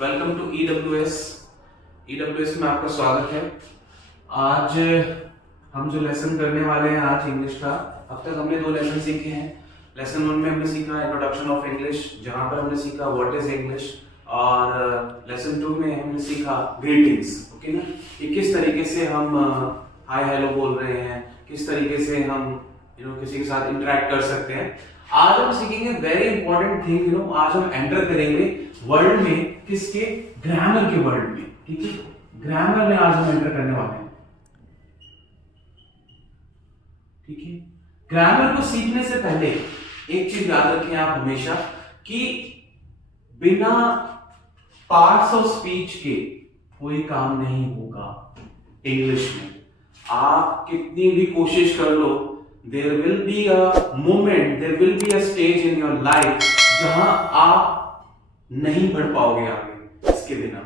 Welcome to EWS. EWS में आपका स्वागत है। आज हम जो लेसन करने वाले हैं आज इंग्लिश का, अब तक हमने 2 लेसन सीखे हैं। लेसन 1 में हमने सीखा इंट्रोडक्शन ऑफ इंग्लिश, जहां पर हमने सीखा व्हाट इज इंग्लिश, और लेसन 2 में हमने सीखा ग्रीटिंग्स। ओके ना, कि किस तरीके से हम हाय हेलो बोल रहे हैं, किस तरीके से हम किसी के साथ इंटरेक्ट कर सकते हैं। आज हम सीखेंगे वेरी इंपॉर्टेंट थिंग। आज हम एंटर करेंगे वर्ल्ड में, किसके? ग्रामर के वर्ल्ड में। ठीक है, ग्रामर में आज हम एंटर करने वाले हैं। ठीक है, ग्रामर को सीखने से पहले एक चीज याद रखें आप हमेशा, कि बिना पार्ट्स ऑफ स्पीच के कोई काम नहीं होगा इंग्लिश में। आप कितनी भी कोशिश कर लो, there will be a moment, there will be a stage in your life जहां आप नहीं बढ़ पाओगे आगे इसके बिना।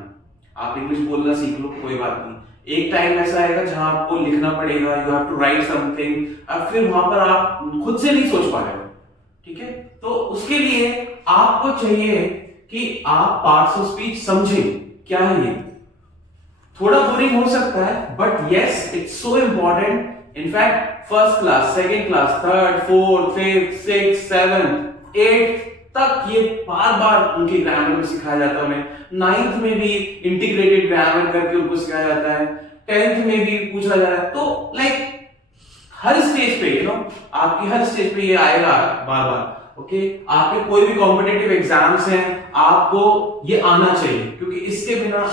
आप इंग्लिश बोलना सीख लो, कोई बात नहीं। एक टाइम ऐसा आएगा जहां आपको लिखना पड़ेगा, you have to write something, और फिर वहां पर आप खुद से नहीं सोच पा रहे हो। ठीक है, तो उसके लिए आपको चाहिए कि आप पार्ट्स ऑफ स्पीच समझें। क्या है ये? थोड़ा बोरिंग हो सकता है, but yes it's so important. In fact first class, second class, third, fourth, fifth, six, seventh, eighth तक ये बार बार उनके ग्रामर में सिखाया जाता है। उन्हें 9th में भी इंटीग्रेटेड ग्रामर करके उनको सिखाया जाता है, 10th में भी पूछा जा रहा है। तो लाइक हर स्टेज पे आपकी हर स्टेज पे ये आएगा बार बार। ओके, आपके कोई भी कॉम्पिटिटिव एग्जाम्स हैं, आपको ये आना चाहिए, क्योंकि इसके बिना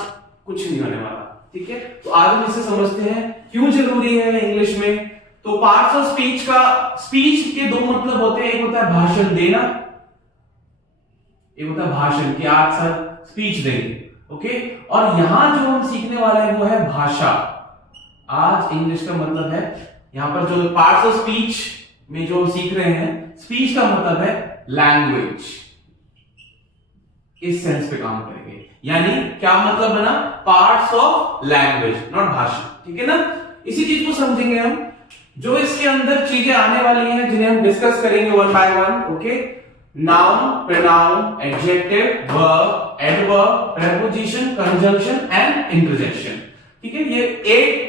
कुछ नहीं होने वाला। ठीक है, तो आज हम इसे समझते हैं क्यों जरूरी है इंग्लिश में। तो पार्ट्स ऑफ स्पीच का, स्पीच के 2 मतलब होते हैं। एक होता है भाषण देना, एक होता है भाषण कि आज सर स्पीच देंगे। ओके, और यहां जो हम सीखने वाले हैं वो है भाषा। आज इंग्लिश का मतलब है, यहां पर जो पार्ट्स ऑफ स्पीच में जो हम सीख रहे हैं, स्पीच का मतलब है लैंग्वेज। इस सेंस पे काम करेंगे, यानी क्या मतलब बना? पार्ट्स ऑफ लैंग्वेज, नॉट भाषा। ठीक है ना, इसी चीज को समझेंगे हम। जो इसके अंदर चीजें आने वाली हैं जिन्हें हम डिस्कस करेंगे one by one. Okay, noun, pronoun, adjective, verb, adverb, preposition, conjunction and interjection. ठीक है, ये 8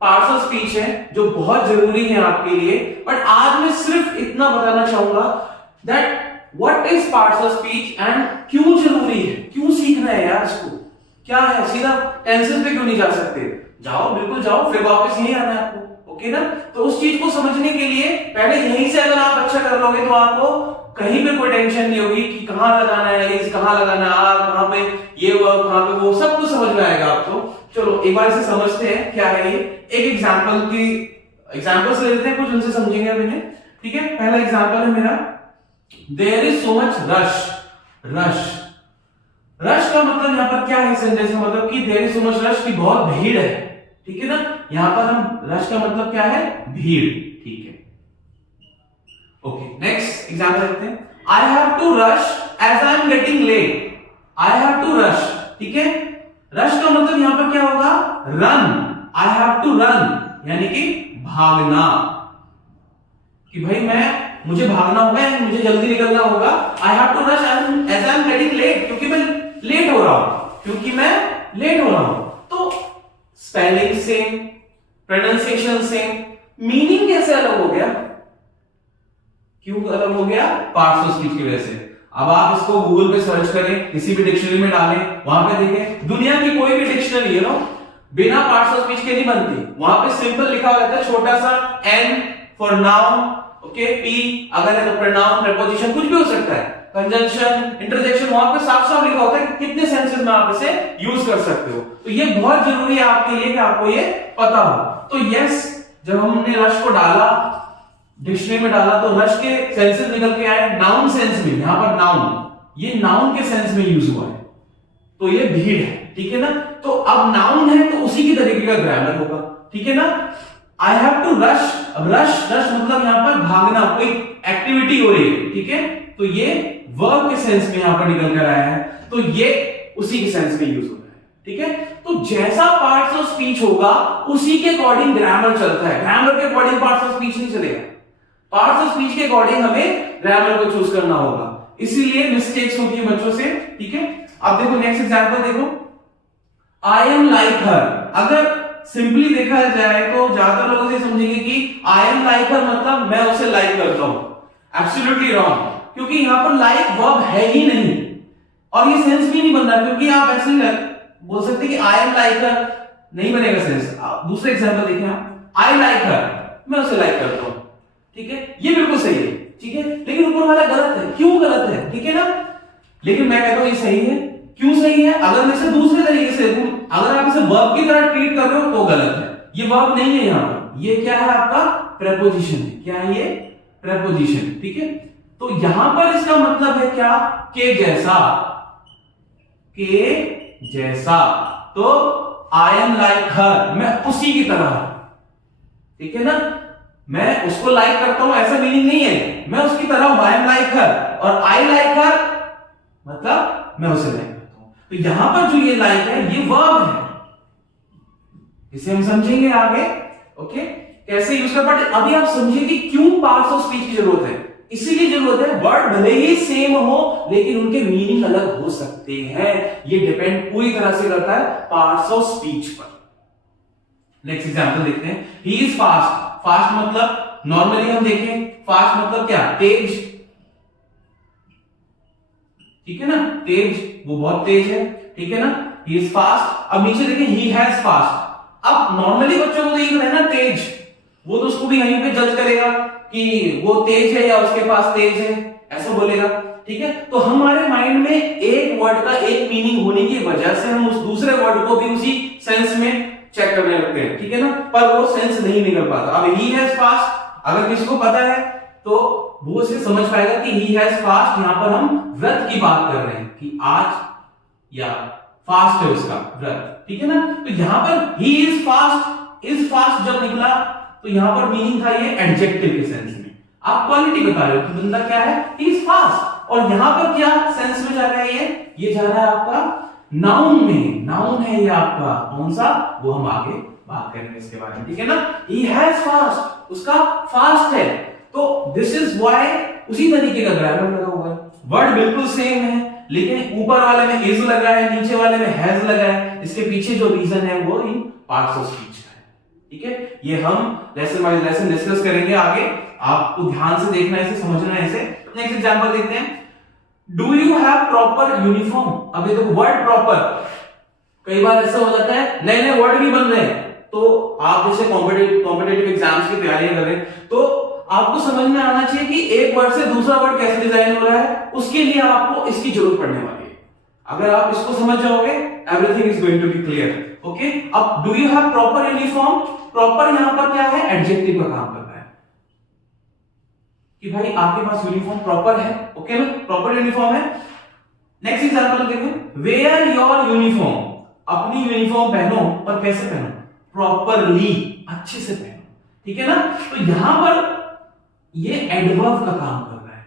पार्ट्स ऑफ स्पीच है जो बहुत जरूरी है आपके लिए। बट आज मैं सिर्फ इतना बताना चाहूंगा that what is parts of speech and क्यों जरूरी है, क्यों सीखना है यार इसको, क्या है। सीधा टेंसेस पे क्यों नहीं जा सकते? जाओ, बिल्कुल जाओ, फिर वापस यहीं आना है आपको। ओके ना, तो उस चीज को समझने के लिए पहले यहीं से अगर आप अच्छा कर लोगे तो आपको कहीं पे कोई टेंशन नहीं होगी कि कहां लगाना है, इस कहां लगाना है, आर कहां पे, ये वर्ब कहां पे, वो सब कुछ समझ में आएगा आपको। चलो एक बार इसे समझते हैं क्या है ये। एक एग्जांपल से लेते हैं, कुछ उनसे समझेंगे अब इन्हें। ठीक है, पहला एग्जांपल है मेरा, there is so much rush. Rush का मतलब यहां पर क्या है सेंटेंस का मतलब, कि there is so much rush, की बहुत भीड़ है। ठीक है ना, यहां पर हम रश का मतलब क्या है? भीड़। ठीक है, ओके, नेक्स्ट एग्जांपल लेते हैं। I have to rush as I am getting late. I have to rush. ठीक है, रश का मतलब यहां पर क्या होगा? Run. I have to run, यानी कि भागना, कि भाई मुझे भागना होगा, मुझे जल्दी निकलना होगा। I have to rush as I am getting late, क्योंकि मैं लेट हो रहा हूं। तो spelling same, pronunciation same, meaning कैसे अलग हो गया? क्यों अलग हो गया? पार्ट्स ऑफ स्पीच की वजह से। अब आप इसको गूगल पे सर्च करें, किसी भी डिक्शनरी में डालें, वहां पे देखें, दुनिया की कोई भी डिक्शनरी बिना पार्ट्स ऑफ स्पीच के नहीं बनती। वहां पे सिंपल लिखा हुआ रहता है, छोटा सा N for noun, okay, P अगर है तो प्रोनाउन, प्रीपोजिशन, कुछ भी हो सकता है, कंजंक्शन, इंटरजेक्शन, वहां पे साफ साफ लिखा होता है कि कितने सेंसेस में आप इसे यूज कर सकते हो। तो ये बहुत जरूरी है आपके लिए कि आपको ये पता हो। तो यस, जब हमने रश को डाला, डिक्शनरी में डाला, तो रश के सेंसेस निकल के आए नाउन सेंस में। यहां पर नाउन, ये नाउन के सेंस में यूज हुआ है, तो ये भीड़ है। ठीक है ना, तो अब नाउन है तो उसी की तरीके का ग्रामर होगा। ठीक है ना, आई हैव टू रश। अब रश मतलब यहां पर भागना, कोई एक्टिविटी हो रही है। ठीक है, तो ये वर्ब के सेंस में यहां पर निकल कर आया है, तो ये उसी के सेंस में यूज हो रहा है। ठीक है, तो जैसा पार्ट्स ऑफ स्पीच होगा उसी के अकॉर्डिंग ग्रामर चलता है। ग्रामर के अकॉर्डिंग पार्ट्स ऑफ स्पीच नहीं चलेगा। पार्ट्स ऑफ स्पीच के अकॉर्डिंग हमें ग्रामर को चूज करना होगा। इसीलिए मिस्टेक्स होती है बच्चों से, ठीक है। अब देखो नेक्स्ट एग्जांपल देखो, आई एम लाइक हर। अगर सिंपली देखा जाए तो ज्यादा लोग इसे समझेंगे कि आई एम लाइक हर मतलब मैं उसे लाइक करता हूं। एब्सोल्युटली रॉन्ग, क्योंकि यहां पर लाइक वर्ब है ही नहीं और ये सेंस भी नहीं बन रहा, क्योंकि आप ऐसे नहीं बोल सकते कि आई एम लाइक हर, नहीं बनेगा सेंस। दूसरे एग्जांपल देखें आप, आई लाइक हर, मैं उसे लाइक करता हूं, ठीक है, ये बिल्कुल सही है, ठीक है। लेकिन ऊपर वाला गलत है, क्यों गलत है, ठीक है ना। लेकिन मैं कहता हूं ये सही है। क्यों सही है? अगर मैं इसे दूसरे तरीके से, अगर आप इसे वर्ब की तरह ट्रीट कर रहे हो तो गलत है। ये वर्ब नहीं है यहां पर, ये क्या है आपका प्रेपोजिशन है। क्या है ये? प्रेपोजिशन, ठीक है। तो यहां पर इसका मतलब है क्या? के जैसा, के जैसा। तो आई एम लाइक हर, मैं उसी की तरह, ठीक है ना। मैं उसको लाइक करता हूं ऐसा मीनिंग नहीं है, मैं उसकी तरह हूं, आई एम लाइक हर। और आई लाइक हर मतलब मैं उसे लाइक करता हूं। तो यहां पर जो ये लाइक है ये वर्ब है, इसे हम समझेंगे आगे, ओके, कैसे यूज कर। बट अभी आप समझिए कि क्यों पार्ट्स ऑफ स्पीच की जरूरत है। इसीलिए जरूरत है, वर्ड भले ही सेम हो लेकिन उनके मीनिंग अलग हो सकते हैं। ये डिपेंड पूरी तरह से करता है पार्ट्स ऑफ स्पीच पर। नेक्स्ट एग्जांपल देखते हैं, ही इज फास्ट। फास्ट मतलब नॉर्मली हम देखें, फास्ट मतलब क्या? तेज, ठीक है ना, तेज, वो बहुत तेज है, ठीक है ना, ही इज फास्ट। अब नीचे देखें, ही हैज फास्ट। अब नॉर्मली बच्चों को देख रहे हैं ना तेज, वो तो उसको भी यहीं पे जज करेगा कि वो तेज है या उसके पास तेज है, ऐसा बोलेगा, ठीक है। तो हमारे माइंड में एक वर्ड का एक मीनिंग होने की वजह से हम उस दूसरे वर्ड को भी उसी सेंस में चेक करने लगते हैं, ठीक है ना, पर वो सेंस नहीं निकल पाता। अब ही हैज फास्ट अगर किसी को पता है तो वो उसे समझ पाएगा कि ही हैज फास्ट, यहां पर हम व्रत की बात कर रहे हैं कि आज या फास्ट है उसका व्रत, ठीक है ना। तो यहां पर he is fast, is fast जब निकला तो यहां पर मीनिंग था ये एडजेक्टिव के सेंस में, आप क्वालिटी बता रहे हो कि बंदा क्या है, ही इज फास्ट। और यहां पर क्या सेंस में जा रहा है ये जा रहा है आपका नाउन में। नाउन है ये आपका कौन सा, वो हम आगे बात करेंगे इसके बारे में, ठीक है ना। ही हैज फास्ट, उसका फास्ट है, तो दिस इज व्हाई उसी तरीके का ग्रामर लगा हुआ है। वर्ड बिल्कुल सेम है लेकिन ऊपर वाले में इज लगा है, नीचे वाले में हैज लगा है। इसके पीछे जो रीजन है वो इन पार्ट्स ऑफ स्पीच का है, ठीक है। ये हम लेसन वाइज लेसन डिस्कस करेंगे आगे, आपको ध्यान से देखना है, इसे समझना है इसे। नेक्स्ट एग्जांपल देखते हैं, do you have proper uniform. अब ये देखो वर्ड प्रॉपर, कई बार ऐसा हो जाता है नए नए वर्ड भी बन रहे हैं, तो आप जैसे कॉम्पिटिटिव एग्जाम्स की तैयारियां कर रहे हैं तो आपको समझ में आना चाहिए कि एक वर्ड से दूसरा वर्ड कैसे डिजाइन हो रहा है, उसके लिए आपको इसकी जरूरत पड़ने वाली है। अगर आप इसको समझ जाओगे everything is going to be clear, okay. अब do you have proper uniform, proper यहां पर क्या है, एडजेक्टिव का काम करता है कि भाई आपके पास यूनिफॉर्म प्रॉपर है, ओके ना, प्रॉपर यूनिफॉर्म है। नेक्स्ट एग्जांपल देखें, वेयर योर यूनिफॉर्म, अपनी यूनिफॉर्म पहनो, पर कैसे पहनो, प्रॉपरली, अच्छे से पहनो, ठीक है ना। तो यहां पर ये एडवर्ब का काम कर रहा है,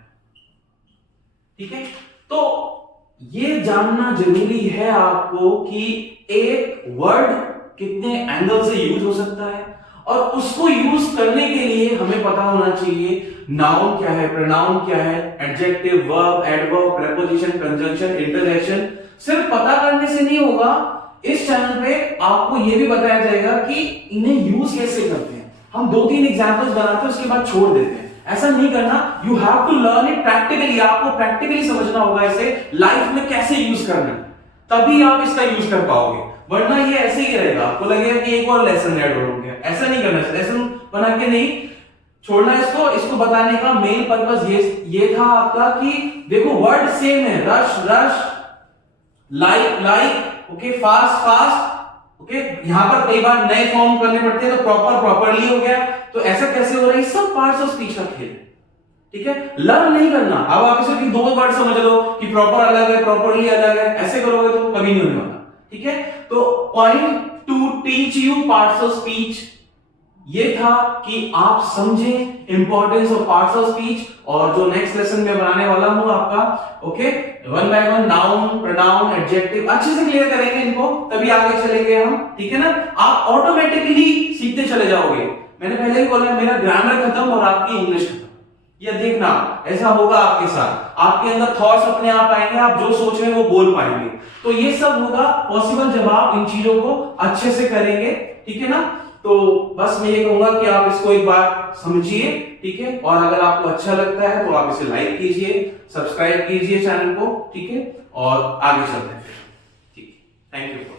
ठीक है। तो ये जानना जरूरी है आपको कि एक वर्ड कितने एंगल से यूज हो सकता है और उसको यूज करने के लिए हमें पता होना चाहिए नाउन क्या है, प्रोनाउन क्या है, adjective, verb, adverb, preposition, conjunction, interjection. सिर्फ पता करने से नहीं होगा, इस चैनल पे आपको यह भी बताया जाएगा कि इन्हें यूज कैसे करते हैं। हम 2-3 एग्जांपल्स बनाते हैं उसके बाद छोड़ देते हैं, ऐसा नहीं करना। You have to learn it practically, आपको प्रैक्टिकली समझना होगा इसे लाइफ में कैसे यूज करना, तभी आप इसका यूज कर पाओगे, वरना ये ऐसे ही रहेगा, आपको लगेगा कि एक और लेसन ऐड हो गया। ऐसा नहीं करना, लेसन बना के नहीं छोड़ना इसको बताने का मेन पर्पस ये था आपका कि देखो वर्ड सेम है, rush rush, like like, okay, fast fast, okay. यहां पर कई बार नए फॉर्म करने पड़ते हैं तो प्रॉपर प्रॉपरली हो गया, तो ऐसा कैसे हो रहा है, सब पार्ट्स ऑफ स्पीच का खेल है, ठीक है। लर्न नहीं करना, अब आप इसे 2 वर्ड समझ लो कि प्रॉपर अलग है, प्रॉपरली अलग है, ऐसे करोगे तो कभी नहीं होने वाला, ठीक है। तो point to teach you parts of speech ये था कि आप समझें importance of parts of speech, और जो नेक्स्ट लेसन में बनाने वाला हूं आपका, okay, 1 by 1 noun, pronoun, adjective अच्छे से क्लियर करेंगे इनको, तभी आगे चलेंगे हम, ठीक है ना। आप ऑटोमेटिकली सीखते चले जाओगे। मैंने पहले ही बोला मेरा ग्रामर खत्म और आपकी इंग्लिश खत्म, या देखना, ऐसा होगा आपके साथ, आपके अंदर थॉट्स अपने आप आएंगे, आप जो सोच रहे हैं वो बोल पाएंगे। तो ये सब होगा पॉसिबल जब आप इन चीजों को अच्छे से करेंगे, ठीक है ना। तो बस मैं ये कहूंगा कि आप इसको एक बार समझिए, ठीक है। और अगर आपको अच्छा लगता है तो आप इसे लाइक कीजिए, सब्सक्राइब कीजिए चैनल को, ठीक है, और आगे चलते हैं, ठीक है। Thank you.